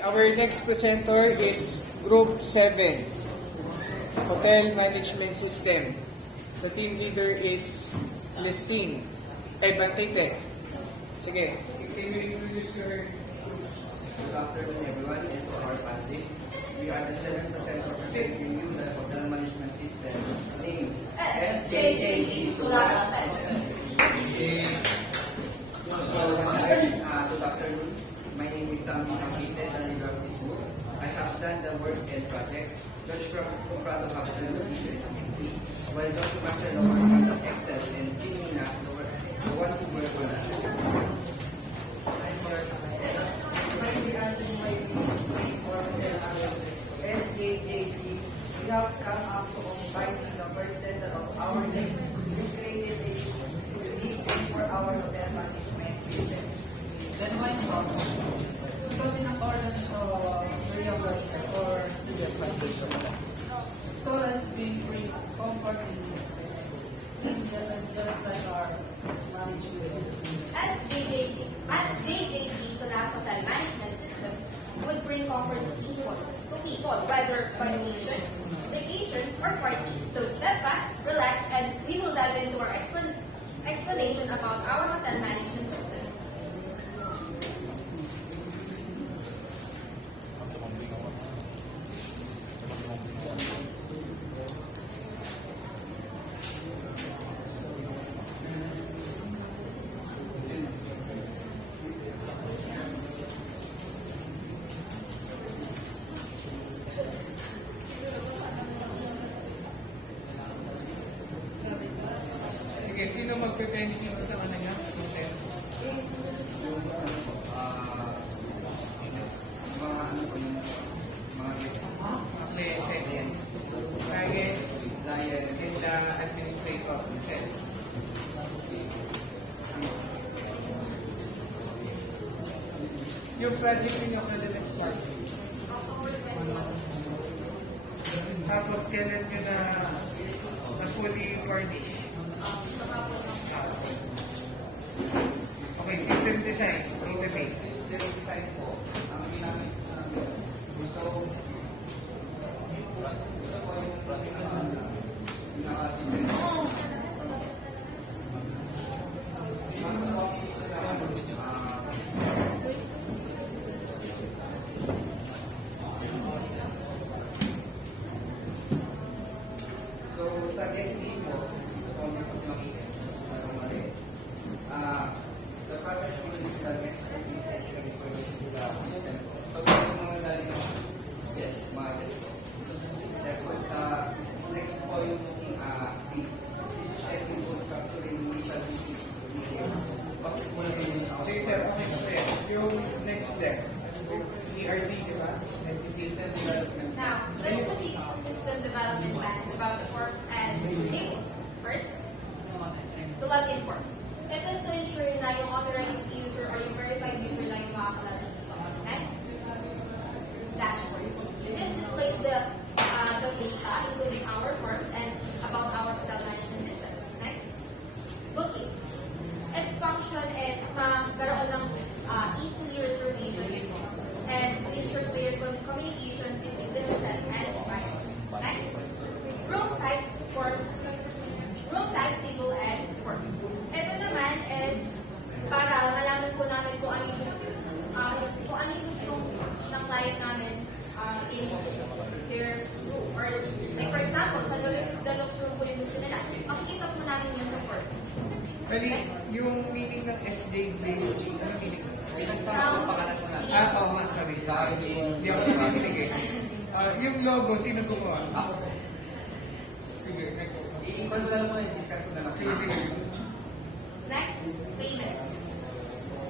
Our next presenter is Group 7, Hotel Management System. The team leader is Lessing. Bantites. Sige, can you introduce your... Good afternoon everyone and to our panelists. We are the 7% of presenting you the Hotel Management System named SJJG Sulatan. Good afternoon. My name is Sammy Kamite, the leader of this group. I have done the work and project. George Comprado have done the features of the while Dr. Marcelo worked on Excel and Jimina, the one who worked on SJJP, we have come up to combining the first letter of our name. We created a unique name for our hotel management system. Then why stop? Because in accordance to realize or so as we bring comfort in just like our management system. As JJP, so that's Hotel Management System, would bring comfort to people, whether for vacation, or party. So step back, relax, and we will dive into our explanation about our hotel management system. Sige, sino magpe-benefits ng ano niya? System? mga ano po yung mga guest. Clients, Client, and the administrator itself. Yung project ninyo kailan nag-start? Tapos kailan nyo na fully furnish? Okay, system design, database. System design po, ang ginamit namin, gusto ko yung pinaka-system. So, sa guest name po, kung hindi po si makikita, the process will be the guest person is setting information to the system. So, kung mga dali ng yes, mga guest po. Therefore, sa next po yung booking, this is setting for capturing initial booking details. Possible rin yung Sige sir, okay po rin. Yung next step, ERD, di ba? system development. Now, let's proceed to system development plans about the forms and tables. First, the login forms. It is to ensure na yung authorized user or yung verified user lang yung makakalala dito. Next, dashboard. This displays the data, including our forms and about our hotel management system. Next, bookings. Its function is magkaroon ng easily reservations and to ensure clear communications between businesses and clients. Next, room types, forms, room types, table, and forms. Ito naman is para malaman po namin kung ano yung gusto ng client namin in their room. Or like for example, sa deluxe room po yung gusto nila. Makikita po namin yun sa form. Bali, yung meaning ng SJJG, ano meaning? Sound, Oo nga, sorry. Sa akin yung Hindi ako nakikinig eh. Yung logo, sino gumawa? ako po. Sige, next. I-equal mo na lang mo, i-discuss ko na lang. Sige, sige. Next, payments.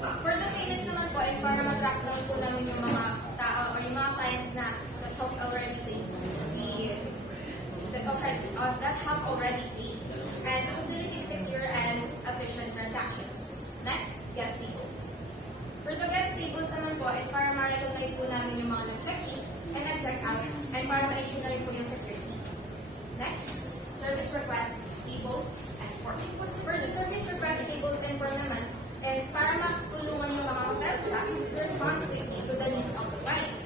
For the payments naman po is para ma-track down po namin yung mga tao or yung mga clients na that have already paid that have already paid and to facilitate secure and efficient transactions. Next, guest tables. For the guest tables naman po is para ma-recognize po namin yung mga nag-check-in and nag-check-out and para ma-issue na rin po yung security. Next, service request tables and forms. For the service request tables and form naman is para matulungan yung mga hotel staff to respond quickly to the needs of the client.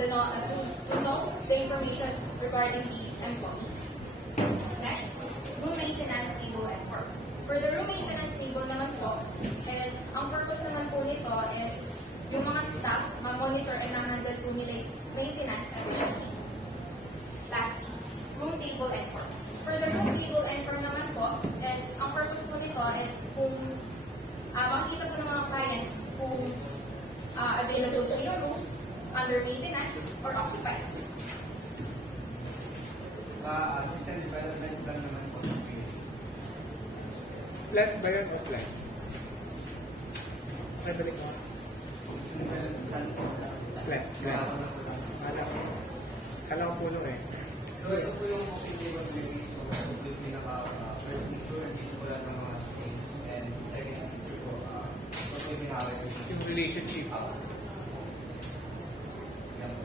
to know the information regarding the employees. Next, room maintenance table and form. For the room maintenance table naman po, ang purpose naman po nito is yung mga staff ma-monitor and ma-handle po nila yung maintenance efficiently. Lastly, room table and form. For the room table and form naman po, ang purpose po nito is kung makikita po ng mga clients kung available po yung room, under maintenance, or occupied. System development plan naman po. Plant ba yun o plant? Ay, balik mo. System development plan po. Plant. Kala ko puno eh. So ito po yung okay table building. So ito yung pinaka-first picture and dito po lang ng mga things. And second is po, ito po yung pinaka-relationship. Yung relationship. Yan po.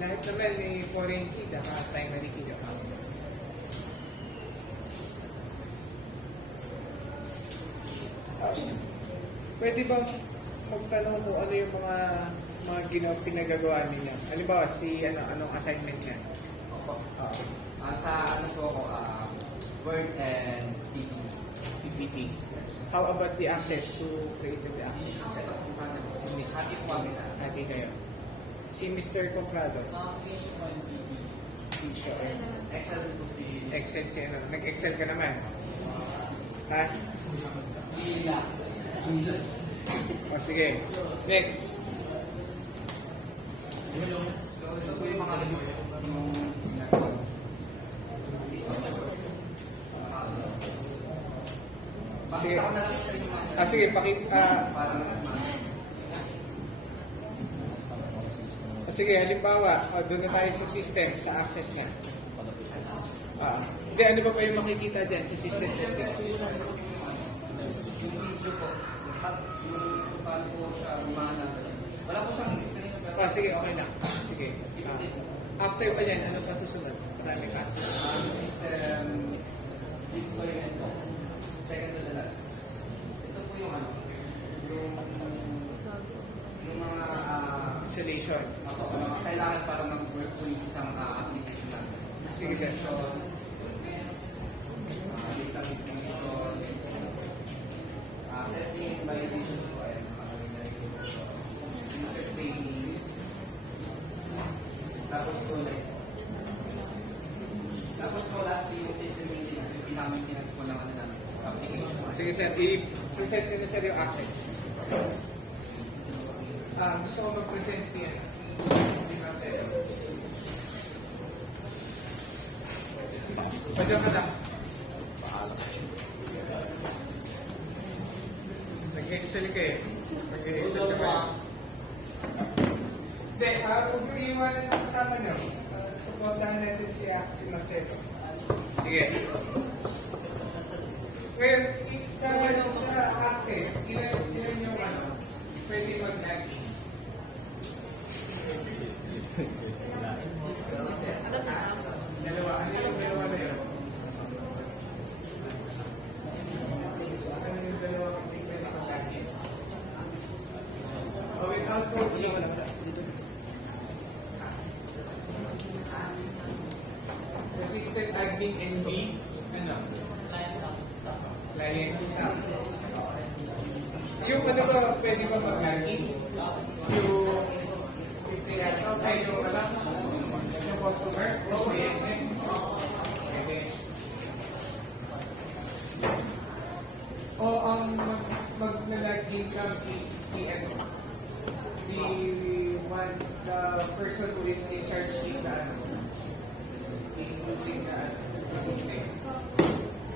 Lahat naman may foreign key, primary key account. Pwede ba magtanong kung ano yung mga pinagagawa niya? Halimbawa, anong assignment niya? Opo. Oo. Sa ano po ako, Word and PPT. PPT. How about the access? Who created the access? Si Miss Ate kayo. Si Mr. Comprado. Siya. Excel po si... Excel si ano. Nag-Excel ka naman. Ha? O sige. Next. So ito po yung mga Sige. Bakit ako na lang sa inyo mga Sige, para mas sige, halimbawa, doon na tayo sa system, sa access niya. Hindi, ano ba yung makikita dyan sa system testing? yung video po, yung paano po siya gumana. Wala po siyang explain pero Sige, okay na. Sige. After pa yan, ano pa susunod? Marami pa. system deployment po. Second to the last. Ito po yung ano, yung mga Installation. kailangan para mag-work po yung isang application natin. Sige, sir. Data information, testing and validation po ay user training. Tapos po lastly yung system maintenance, yung pinamaintenance po naman namin application. Sige, sir. I-present nyo na, sir, yung access. Gusto ko mag-present siya. Si Marcelo. Sadyo ka lang. Nag-excel ka eh. Nag-excel ka ba? Hindi, huwag yung iwanan ng kasama nyo. Supportahan natin si Marcelo. Sige. Ngayon, sa access, ilan yung pwede mag-login? Dalawa. Ano yung dalawa na yun? Ano yung dalawa pwede mag-login? Without coaching. Assistant admin NB. Ano? Client staff. Yung ano ba, pwede ba mag-login? Yung account ay yung customer? Pwede. O ang mag-login lang is the person who is in charge dito using the system.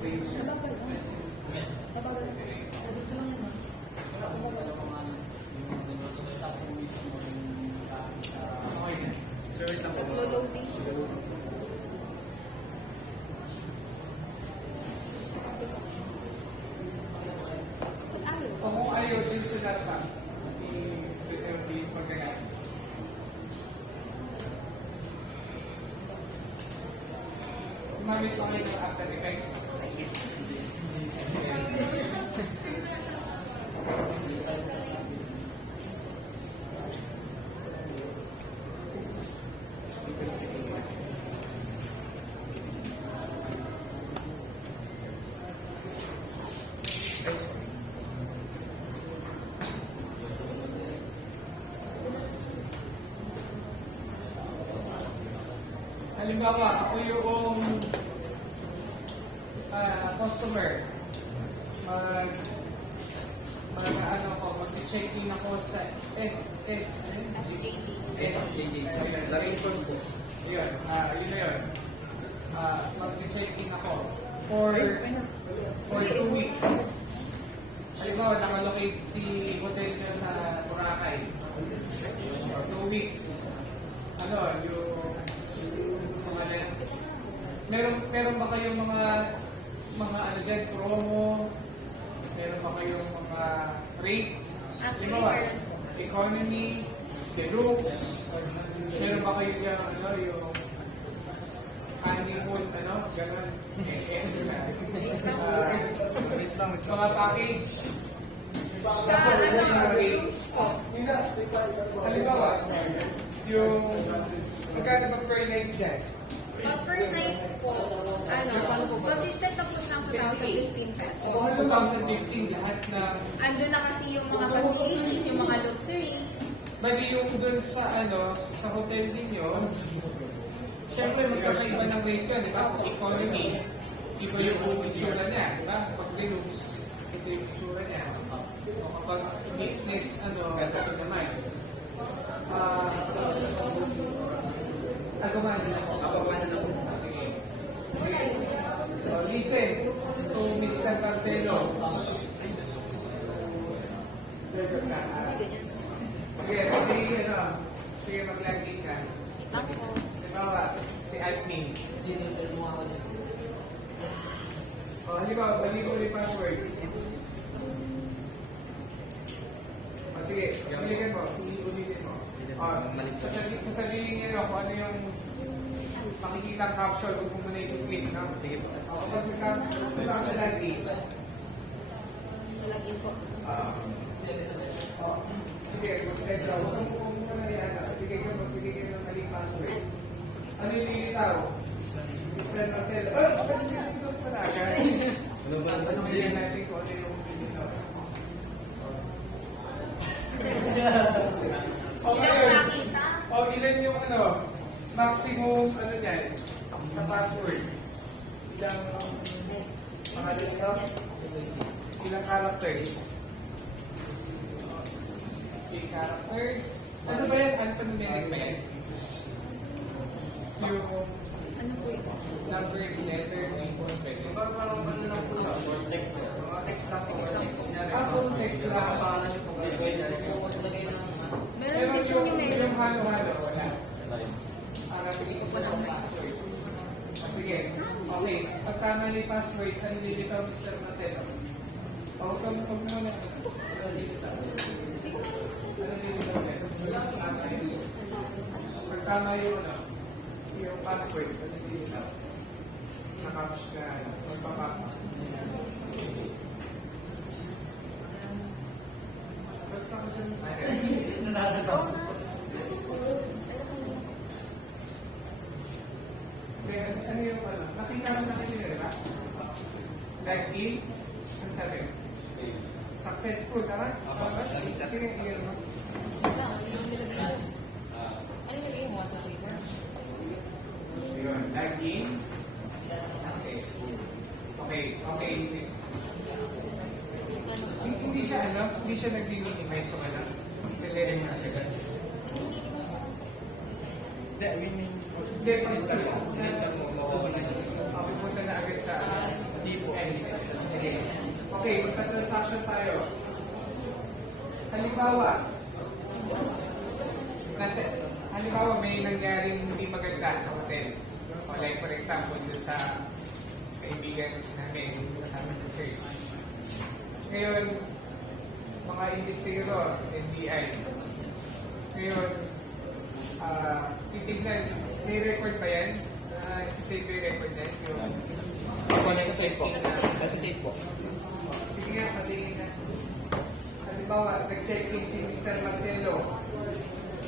The user. Naglo-loading. Kung ayaw din sa data, yung pagkagamit. Gumamit pa kayo ng After Effects. Halimbawa, ako yung customer. Mag-check-in ako sa SJD. The rainfall po. Yun, yun na yun. Mag-check-in ako for 2 weeks. Halimbawa, nakalocate si hotel niya sa Boracay. 2 weeks. Ano, yung meron ba kayong mga ano dyan, promo? Meron ba kayong mga rate? Actually, Halimbawa, meron. economy, deluxe, meron ba kayo dyan, ano, yung honeymoon, ano, gano'n. Mga package. Sa ano, Halimbawa, yung magkano ba per night dyan? per night po, consistent na po ng 2,015 pesos. 2015, lahat na, Ando na kasi yung mga facilities, yung mga luxuries. bali yung dun sa, ano, sa hotel ninyo, syempre magkakaiba ng rate yun, di ba? Kung economy, iba yung itsura niya, di ba? Pag deluxe, ito yung itsura niya. O kapag business, ano, ito naman. Agawan na lang. Kapag na po. Sige. Sige. Listen to Mr. Marcelo. Sige, mag-login ka. Sige, mag-login ka. Halimbawa, si admin. Halimbawa, balik ko yung password. Sige, ulitin mo. Ulitin mo. Sasabihin niyo kung ano yung makikita ang caption kung muna yung click, no? Sige po. Kapag nagka sa lagi. Lagi po. Sige, mag-letra. Huwag mo muna na yan. Sige, kung magbigay kayo ng maling password. Ano yung lilitaw? Mr. Marcelo. Kapag nililitaw pala. Ano bigyan natin kung ano yung lilitaw? Okay, Nakakita. ilan yung ano, maximum ano niyan, sa password? Ilang, ilang characters? 8 characters. Ano ba yan? Alphanumeric ba yan? Yung numbers, letters, symbols, pwede. Parang ano lang po lang, or text. Mga text lang po. Ang text lang. Pangalan niyo po. Pero Meron din yung, yung email. yung halo-halo, wala. Nabigay ko ng password. Sige. Okay. Pag tama na yung password, ano nilitaw Mr. Marcelo? Huwag mo muna. Ano nilitaw? Pag tama yung ano, yung password, ano nilitaw? Nakapush ka, magpapapa. Ano yung ano? Nakita mo na kayo, di ba? Like in, ang sabi? Successful, tama? Sige, sige. Yun, like in, successful. Okay, okay, next. Hindi siya ano, hindi siya nag-minimize so ano. Nag-learn na siya ganun. Hindi, punta mo. Punta na agad sa sige. Okay, magta-transaction tayo. Halimbawa, may nangyaring hindi maganda sa hotel. O like for example, dun sa kaibigan namin kasama sa church. Ngayon, mga investigator, NBI. Ngayon, titignan, may record ba yan? Sisave yung record na yung Nasa save po. Nasa save po. sige nga, patingin na. Halimbawa, nag-check-in si Mr. Marcelo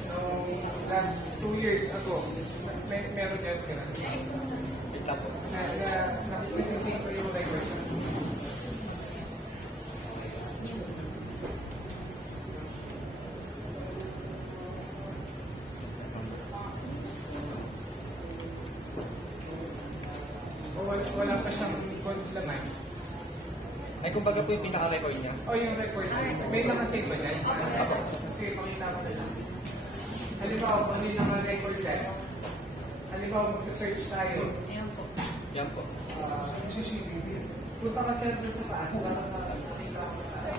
noong last 2 years ago. Meron yan ka na. Wait lang po. Nasisave ko yung record. kumbaga po yung pinaka-record niya. O yung record, may nakasave ba dyan? Opo. Kasi pakita ko na lang. Halimbawa, ano yung naka-record dyan? Halimbawa, magsa-search tayo. Ayan po. Yan po. Punta ka sir dun sa taas. Nakita ko sa taas.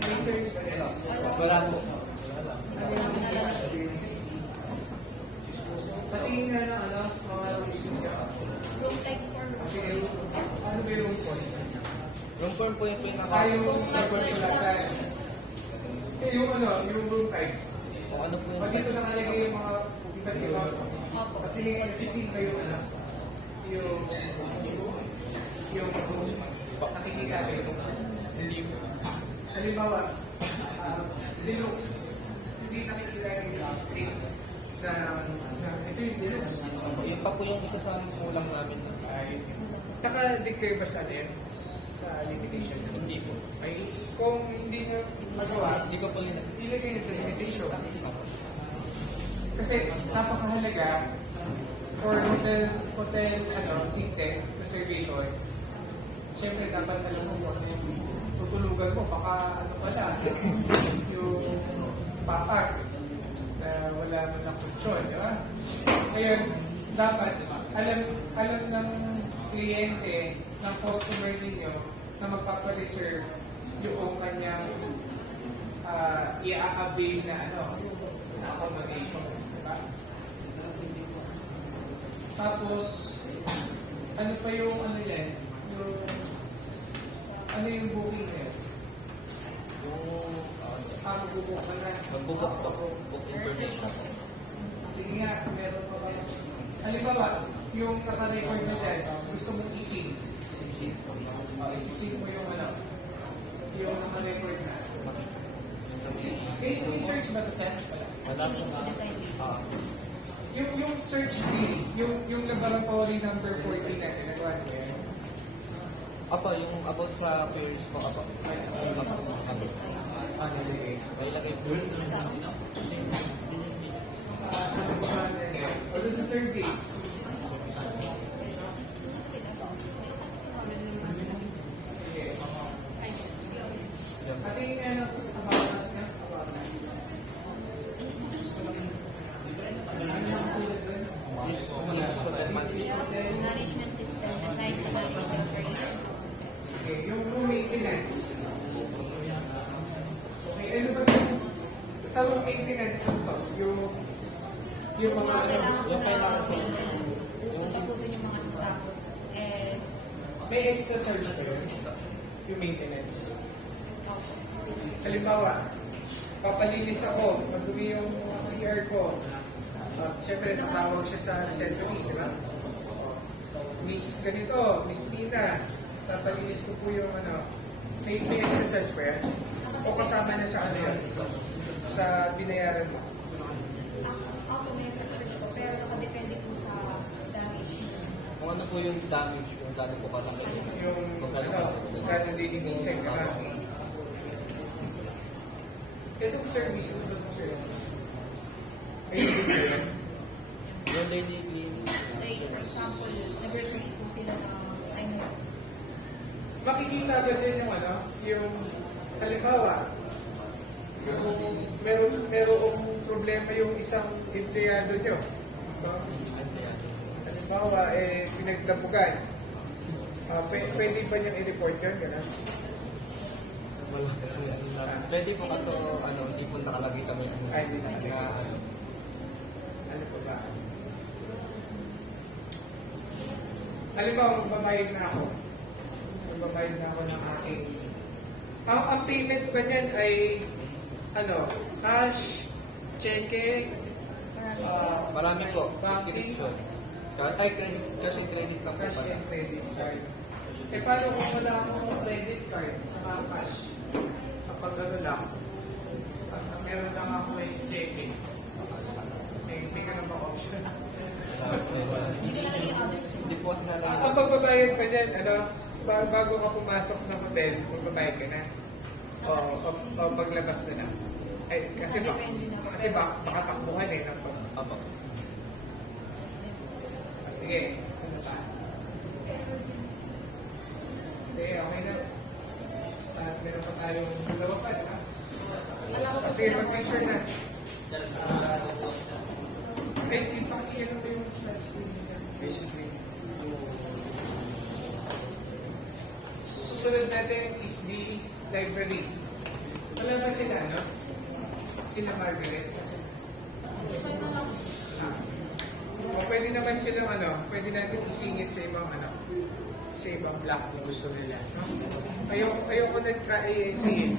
May search ba dyan? Wala po. Patingin nga ng ano, mga rooms niya. Room types for Kasi ano ba yung room point? Room form po yung pinaka... Yung record ko lang tayo. Yung ano, yung room types. O ano po yung... Pag dito nakalagay yung mga iba't iba. Opo. Kasi nasisin ba yung ano, yung nakikita ba yung Hindi po. halimbawa, deluxe. Hindi nakikita yung street na ito yung deluxe. Yun pa po yung isa sa kulang namin. Ay, naka-declare ba sa ano yan? Sa limitation? Hindi po. Ay, kung hindi nyo magawa, Hindi ko po linag... ilagay nyo sa limitation. Kasi napakahalaga for hotel system reservation. Siyempre dapat alam mo kung ano yung tutulugan mo. Baka ano pala, yung papag na wala mo ng kutsyon, di ba? Ngayon, dapat alam ng kliyente, ng customer ninyo na magpapareserve yung kanyang i-avail na na accommodation. Diba? Tapos, ano pa yung yan? Ano yung booking na yan? Yung... Magbubook ka na. Magbubok po. Book information. Sige nga, meron pa ba? Halimbawa, yung naka-record mo dyan, gusto mong ising. Isising mo yung yung naka-record na. May search ba ito, Sen? Wala po nga. Yung search tree, yung laboratory number 14 na ginagawa niyo yan. Apa, yung about sa queries po, apa. Nilagay. May lagay po. O doon sa surveys. Sige. Ating sa bawas na. This is hotel management. Management system designed to manage the operation. Okay, yung room maintenance. Okay, ano ba sa room maintenance ito? Yung mga Yung kailangan po. Pupunta po dun yung mga staff. And, may extra charge ba yun? Yung maintenance. opo. Halimbawa, papalinis ako, madumi yung CR ko. Siyempre, natawag siya sa receptionist, di ba? Miss ganito, Miss Tina, papalinis ko po yung may extra charge ba yan? O kasama na sa yan? Sa binayaran mo? Ako may charge po, pero nakadepende po sa damage. Kung ano po yung damage, yung gano'n po katanggal Yung, gano'n lilinisin ka na. Itong service, ito ba sa'yo? Ayun din yun. Yung daily cleaning. Like, for example, nag-request po sila ng, Makikita ba dyan yung halimbawa, yung merong problema yung isang empleyado nyo. Halimbawa, pinagdabugan. Pwede ba niyang i-report yun? Gano'n? Pwede po kaso, hindi po nakalagay sa menu. Ay, hindi na. Na, Ano pa ba? Halimbawa, magbabayad na ako. Magbabayad na ako ng aking... Ang payment ba niyan ay cash, cheque, marami po. banking, Subscription. Ay, credit, cash and credit lang po cash pala. and credit card. Paano kung wala akong credit card sa cash? Kapag lang, meron lang ako is cheque. Hindi ka na ba option? hindi ko nalang yung others. Hindi po kasi nalang. Ang pagbabayad pa dyan, bago ka pumasok ng hotel, magbabayad ka na. O paglabas na na. Ay, kasi baka takbuhan Apa. Sige, ano pa? tayong dalawa pa, di ba? Alam ko po Sige, sila. mag-picture na. Ay, ipakikita mo yung sa screen niya. Basic screen. Susunod natin is the library. Wala ba sila, no? Sila Margaret. Isang na lang. O pwede naman silang pwede natin isingit sa ibang sa ibang block kung gusto nila. No? Ayoko nag-try isingit.